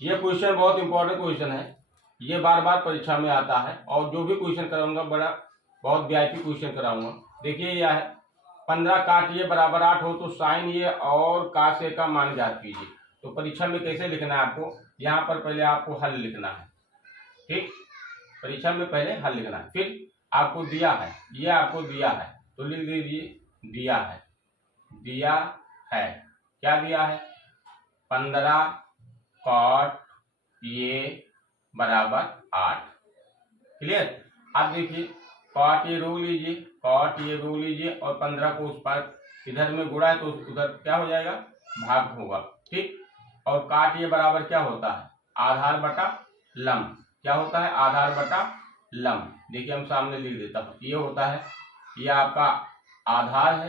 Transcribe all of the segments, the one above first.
ये क्वेश्चन बहुत important question है, ये बार बार परीक्षा में आता है और जो भी क्वेश्चन कराऊंगा बहुत वीआईपी क्वेश्चन कराऊंगा। देखिए यह है 15 काट ये बराबर 8 हो तो साइन ये और काश ए का मान ज्ञात कीजिए। तो परीक्षा में कैसे लिखना है आपको, यहाँ पर पहले आपको हल लिखना है, ठीक। परीक्षा में पहले हल लिखना है, फिर आपको दिया है, ये आपको दिया है तो लिख दीजिए दिया है। दिया है क्या दिया है, 15 कॉट ये बराबर 8। क्लियर। अब देखिए कॉट ये रोक लीजिए, कॉट ये रोक लीजिए और 15 को उस पर इधर में गुणा है तो उधर क्या हो जाएगा, भाग होगा, ठीक। और काट ये बराबर क्या होता है, आधार बटा लंब। क्या होता है, आधार बटा लंब। देखिए हम सामने लिख देता हूँ, ये होता है, ये आपका आधार है,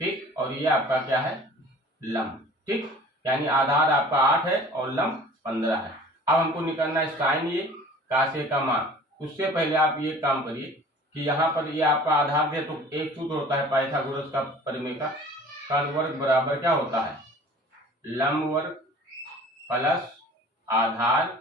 ठीक, और ये आपका क्या है, लंब, ठीक। यानी आधार आपका 8 है और लंब 15 है। अब हमको निकालना है साइन ये काश ए का मान। उससे पहले आप ये काम करिए कि यहाँ पर ये आपका आधार दे तो एक सूत्र होता है पाइथागोरस का प्रमेय का, कर्ण वर्ग बराबर क्या होता है, लंब वर्ग प्लस आधार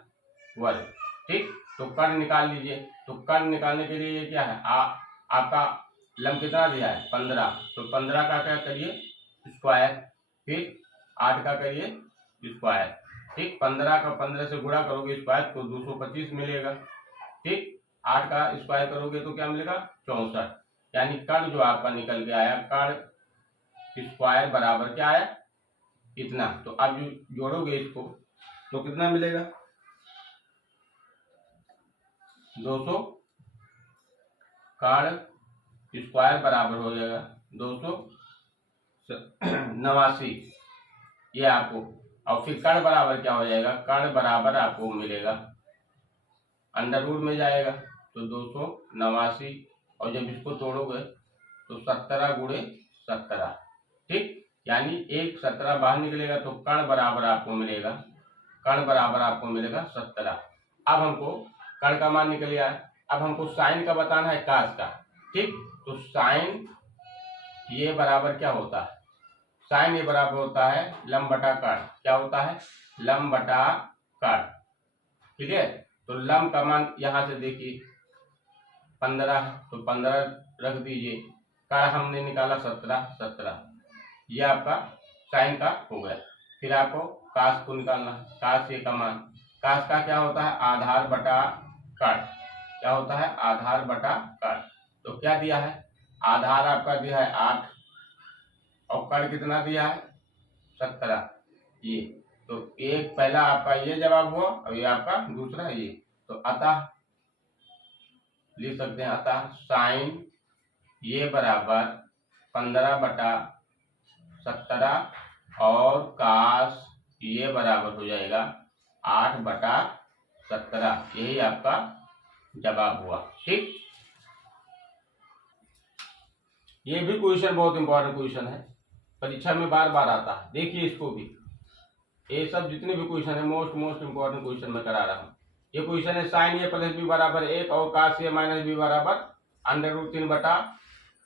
वर्ग, ठीक। तो कर्ण निकाल लीजिए। तो कर्ण निकालने के लिए ये क्या है, आपका लंब कितना दिया है 15, तो 15 का क्या करिए स्क्वायर, फिर 8 का करिए स्क्वायर, ठीक। 15 का 15 से गुणा करोगे स्क्वायर तो 225 मिलेगा, ठीक। 8 का स्क्वायर करोगे तो क्या मिलेगा 64। यानी कर्ण जो आपका निकल के आया, कर्ण स्क्वायर बराबर क्या आया इतना। तो अब जोड़ोगे इसको तो कितना मिलेगा 200, कर्ण स्क्वायर बराबर हो जाएगा 289 ये आपको। और फिर कर्ण बराबर क्या हो जाएगा, कर्ण बराबर आपको मिलेगा अंडर रूट में जाएगा तो 289 और जब इसको तोड़ोगे तो 17 गुणे 17, ठीक। यानी एक 17 बाहर निकलेगा तो कर्ण बराबर आपको मिलेगा, कर्ण बराबर आपको मिलेगा 17। अब हमको कर्ण का मान निकल गया है, अब हमको साइन का बताना है काश का, ठीक। तो साइन ये बराबर क्या होता है, साइन ये बराबर होता है लंब बटा कर्ण। क्या होता है, लंब बटा कर्ण, क्लियर। तो लंब का मान यहाँ से देखिए 15 तो 15 रख दीजिए, कर्ण हमने निकाला 17, ये आपका साइन का हो गया। फिर आपको काश को निकालना है, काश ए का मान, काश का क्या होता है आधार बटा कर्ण। क्या होता है, आधार बटा कर्ण। तो क्या दिया है, आधार आपका दिया है 8 और कर्ण कितना दिया है 17, ये तो एक पहला आपका ये जवाब हुआ और ये आपका दूसरा ये। तो अतः लिख सकते हैं, अतः साइन ये बराबर 15 बटा 17 और काश ये बराबर हो जाएगा 8 बटा 17। यही आपका जवाब हुआ, ठीक। ये भी क्वेश्चन बहुत इंपॉर्टेंट क्वेश्चन है, परीक्षा में बार बार आता है। देखिए इसको भी, ये सब जितने भी क्वेश्चन है मोस्ट इंपॉर्टेंट क्वेश्चन मैं करा रहा हूँ। ये क्वेश्चन है साइन ए प्लस बी बराबर 1 और काश ए माइनस बी बराबर अंडर रूट 3 बटा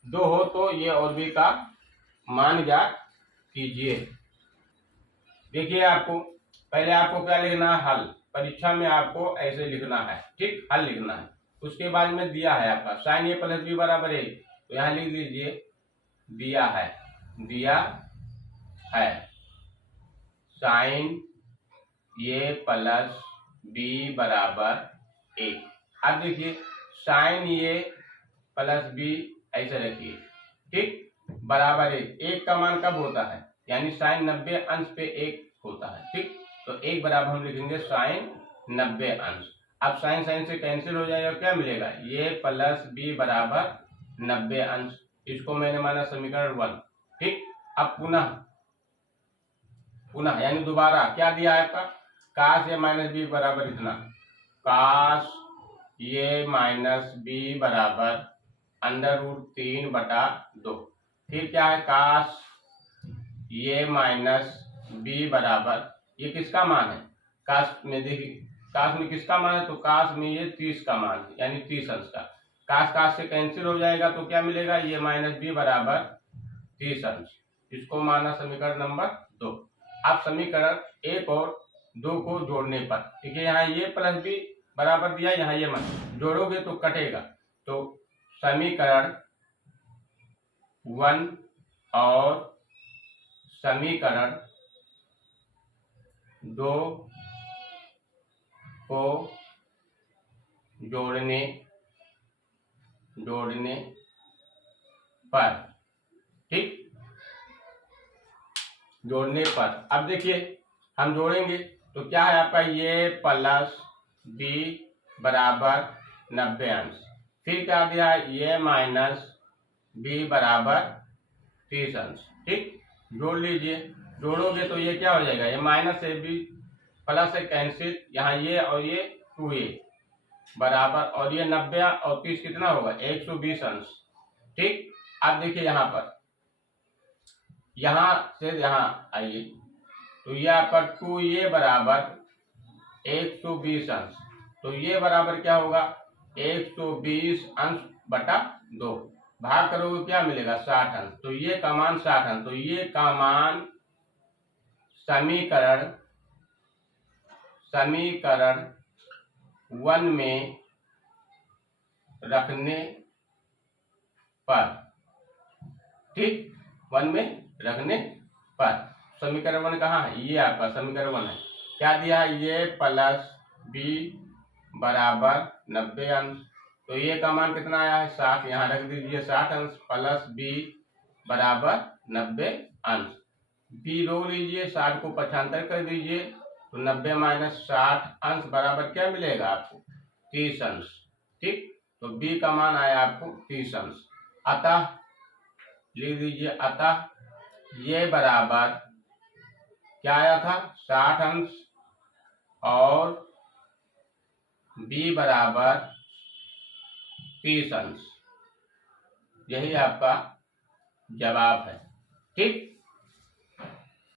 2 हो तो ये और बी का मान ज्ञात कीजिए। देखिए आपको पहले आपको क्या लिखना है, हल। परीक्षा में आपको ऐसे लिखना है, ठीक, हल लिखना है। उसके बाद में दिया है आपका साइन ए प्लस बी बराबर 1, तो यहाँ लिख लीजिए दिया है, दिया है साइन ए प्लस बी बराबर 1। अब देखिए साइन ए प्लस बी ऐसे रखिए, ठीक, बराबर 1। 1 का मान कब होता है, यानी साइन 90 अंश पे 1 होता है, ठीक। तो 1 बराबर हम लिखेंगे साइन 90 अंश। अब साइन साइन से कैंसिल हो जाएगा, क्या मिलेगा, ये प्लस बी बराबर 90 अंश। इसको मैंने माना समीकरण 1, ठीक। अब पुनः यानी दोबारा क्या दिया है आपका, काश ए माइनस बी बराबर इतना, काश ये माइनस बी बराबर अंडर रूट 3 बटा 2। फिर क्या है, काश ये माइनस बी बराबर, ये किसका मान है, काश में देखिए, काश में किसका मान है, तो काश में ये 30 का मान है, यानी 30 अंश का। काश काश से कैंसिल हो जाएगा तो क्या मिलेगा, ये माइनस बी बराबर 30 अंश। इसको माना समीकरण नंबर 2। अब समीकरण 1 और दो को जोड़ने पर। ठीक है, यहाँ ये प्लस बी बराबर दिया, यहाँ ये मत जोड़ोगे तो कटेगा। तो समीकरण 1 और समीकरण 2 को जोड़ने पर, ठीक, जोड़ने पर। अब देखिए हम जोड़ेंगे तो क्या है आपका, ये प्लस बी बराबर 90 अंश, फिर क्या दिया है, ये माइनस बी बराबर 30 अंश। ठीक, जोड़ लीजिए, जोड़ोगे तो ये क्या हो जाएगा, ये माइनस ए बी प्लस से कैंसिल, यहाँ ये और ये 2a बराबर, और ये 90 और 30 कितना होगा, 120 अंश। ठीक, अब देखिए यहाँ पर, यहाँ से यहाँ आइए तो ये आपका 2a बराबर 120 अंश, तो ये बराबर क्या होगा, 120 अंश बटा 2, भाग करोगे क्या मिलेगा, 60 अंश। तो ये का मान 60 अंश, तो ये का मान समीकरण 1 में रखने पर, ठीक, 1 में रखने पर। समीकरण 1 कहाँ है, ये आपका समीकरण 1 है। क्या दिया है, ये प्लस बी बराबर 90 अंश, तो ये का मान कितना आया है, 60, यहाँ रख दीजिए 60 अंश, प्लस बी बराबर 90 अंश। बी रोक लीजिए, 60 को पक्षांतर कर दीजिए, तो 90 माइनस 60 अंश बराबर क्या मिलेगा आपको, 30 अंश। ठीक, तो बी का मान आया आपको 30 अंश। अतः लिख दीजिए, अतः ये बराबर क्या आया था, 60 अंश, और बी बराबर 30 अंश। यही आपका जवाब है। ठीक।